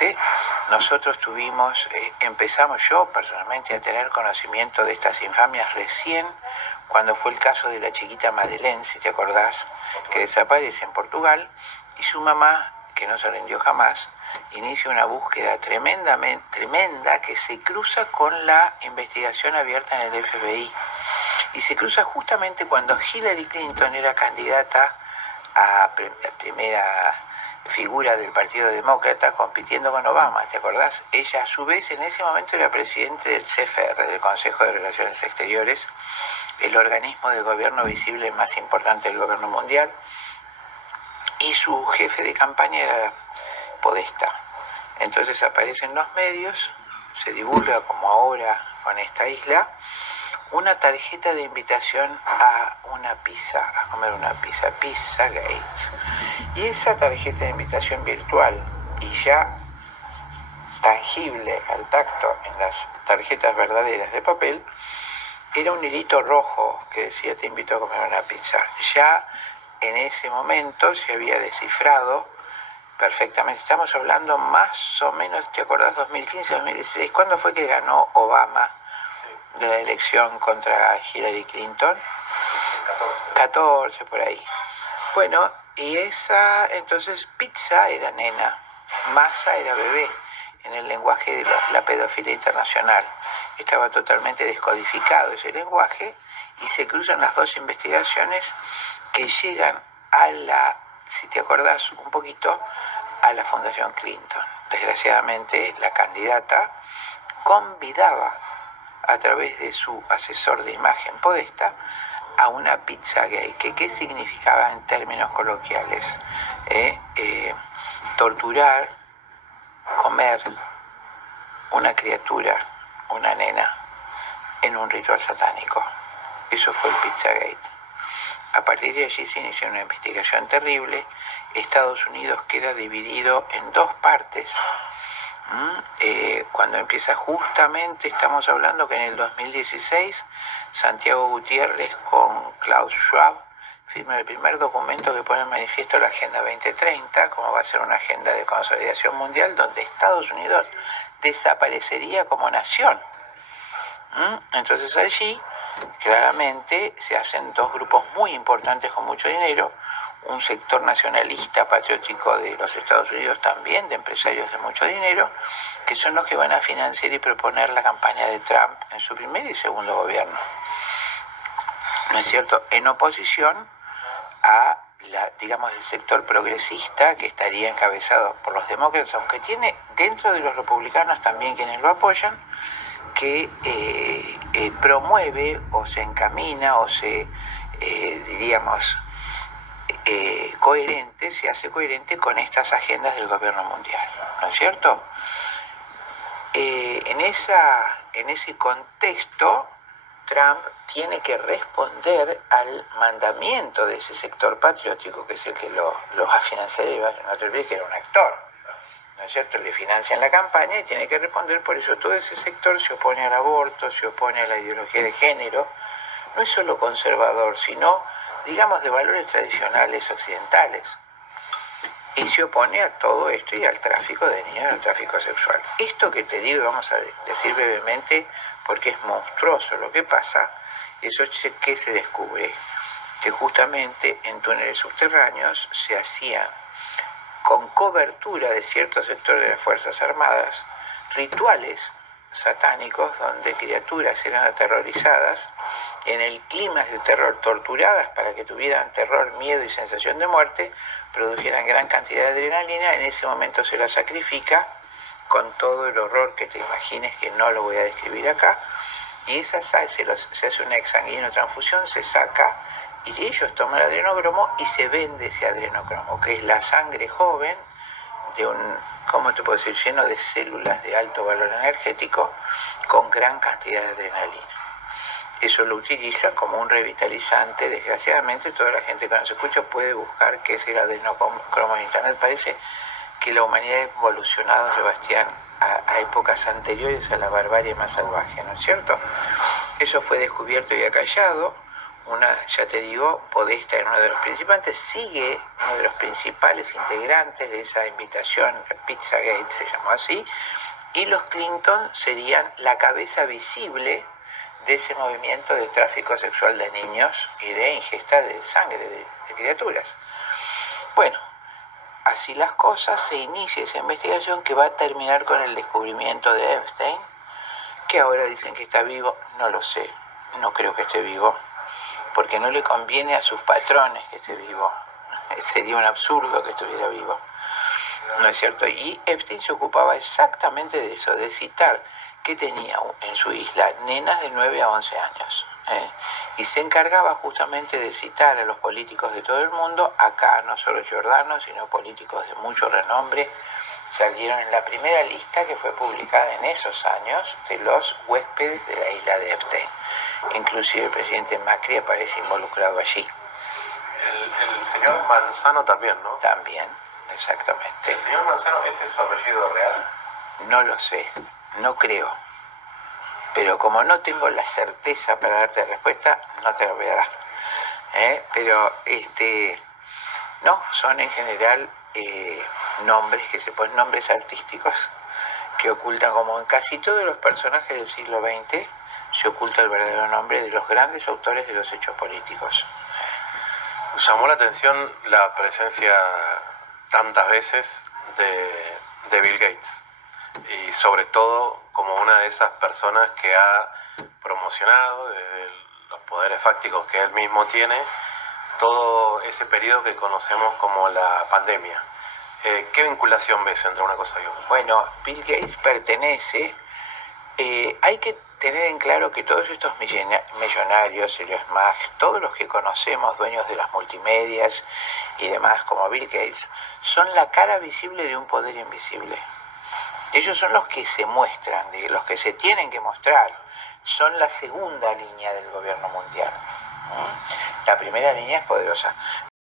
2017 nosotros empezamos yo personalmente a tener conocimiento de estas infamias recién cuando fue el caso de la chiquita Madeleine, si te acordás, que desaparece en Portugal, y su mamá, que no se rindió jamás, inicia una búsqueda tremenda que se cruza con la investigación abierta en el FBI. Y se cruza justamente cuando Hillary Clinton era candidata a primera figura del Partido Demócrata compitiendo con Obama, ¿te acordás? Ella a su vez en ese momento era presidente del CFR, del Consejo de Relaciones Exteriores, el organismo de gobierno visible más importante del gobierno mundial, y su jefe de campaña era Podesta. Entonces aparece en los medios, se divulga como ahora con esta isla, una tarjeta de invitación a una pizza, a comer una pizza, Pizzagate. Y esa tarjeta de invitación virtual y ya tangible al tacto en las tarjetas verdaderas de papel, era un hilito rojo que decía te invito a comer una pizza. Ya en ese momento se había descifrado perfectamente. Estamos hablando más o menos, ¿te acordás? 2015, 2016. ¿Cuándo fue que ganó Obama de la elección contra Hillary Clinton? 14 por ahí. Bueno, y entonces pizza era nena, masa era bebé, en el lenguaje de la pedofilia internacional. Estaba totalmente descodificado ese lenguaje y se cruzan las dos investigaciones que llegan si te acordás un poquito, a la Fundación Clinton. Desgraciadamente, la candidata convidaba a través de su asesor de imagen Podesta a una pizza gay. ¿Qué significaba en términos coloquiales? Torturar, comer una criatura, una nena, en un ritual satánico. Eso fue el Pizzagate. A partir de allí se inició una investigación terrible. Estados Unidos queda dividido en dos partes. Cuando empieza justamente, estamos hablando que en el 2016, Santiago Gutiérrez con Klaus Schwab firma el primer documento que pone en manifiesto la Agenda 2030, como va a ser una agenda de consolidación mundial, donde Estados Unidos desaparecería como nación. Entonces allí, claramente, se hacen dos grupos muy importantes con mucho dinero, un sector nacionalista patriótico de los Estados Unidos también, de empresarios de mucho dinero, que son los que van a financiar y proponer la campaña de Trump en su primer y segundo gobierno. ¿No es cierto? En oposición a el sector progresista que estaría encabezado por los demócratas, aunque tiene dentro de los republicanos también quienes lo apoyan, que promueve o se encamina o se, se hace coherente con estas agendas del gobierno mundial, ¿no es cierto? En ese contexto, Trump tiene que responder al mandamiento de ese sector patriótico, que es el que los va a financiar, y no te olvides que era un actor, ¿no es cierto? Le financian la campaña y tiene que responder. Por eso todo ese sector se opone al aborto, se opone a la ideología de género. No es solo conservador, sino, digamos, de valores tradicionales occidentales. Y se opone a todo esto y al tráfico de niños, al tráfico sexual. Esto que te digo, vamos a decir brevemente, porque es monstruoso lo que pasa. Eso es que se descubre que justamente en túneles subterráneos se hacían, con cobertura de ciertos sectores de las Fuerzas Armadas, rituales satánicos donde criaturas eran aterrorizadas, en el clima de terror, torturadas para que tuvieran terror, miedo y sensación de muerte, produjeran gran cantidad de adrenalina. En ese momento se la sacrifica con todo el horror que te imagines, que no lo voy a describir acá, y esa sal se hace una exsanguinotransfusión, se saca, y ellos toman el adrenocromo y se vende ese adrenocromo, que es la sangre joven de ¿cómo te puedo decir?, lleno de células de alto valor energético con gran cantidad de adrenalina. Eso lo utiliza como un revitalizante. Desgraciadamente, toda la gente que nos escucha puede buscar qué es el adrenocromo en internet. Parece que la humanidad ha evolucionado, Sebastián, a épocas anteriores a la barbarie más salvaje, ¿no es cierto? Eso fue descubierto y acallado. ya te digo, Podesta era uno de los participantes, sigue uno de los principales integrantes de esa invitación, Pizzagate se llamó así, y los Clinton serían la cabeza visible de ese movimiento de tráfico sexual de niños y de ingesta de sangre de criaturas. Bueno, así las cosas, se inicia esa investigación que va a terminar con el descubrimiento de Epstein, que ahora dicen que está vivo, no lo sé, no creo que esté vivo, porque no le conviene a sus patrones que esté vivo. Sería un absurdo que estuviera vivo, ¿no es cierto? Y Epstein se ocupaba exactamente de eso, de citar que tenía en su isla nenas de 9 a 11 años. Y se encargaba justamente de citar a los políticos de todo el mundo, acá no solo giordanos, sino políticos de mucho renombre, salieron en la primera lista que fue publicada en esos años de los huéspedes de la isla de Epstein. Inclusive el presidente Macri aparece involucrado allí. El señor Manzano también, ¿no? También, exactamente. ¿El señor Manzano, ese es su apellido real? No lo sé, no creo. Pero como no tengo la certeza para darte respuesta, no te la voy a dar. Pero no, son en general nombres que se ponen, nombres artísticos que ocultan, como en casi todos los personajes del siglo XX, se oculta el verdadero nombre de los grandes autores de los hechos políticos. Llamó la atención la presencia tantas veces de Bill Gates, y sobre todo como una de esas personas que ha promocionado desde los poderes fácticos que él mismo tiene todo ese periodo que conocemos como la pandemia. ¿Qué vinculación ves entre una cosa y otra? Bueno, Bill Gates pertenece, hay que tener en claro que todos estos millonarios, Elon Musk, todos los que conocemos, dueños de las multimedias y demás, como Bill Gates, son la cara visible de un poder invisible. Ellos son los que se muestran, los que se tienen que mostrar, son la segunda línea del gobierno mundial. La primera línea es poderosa.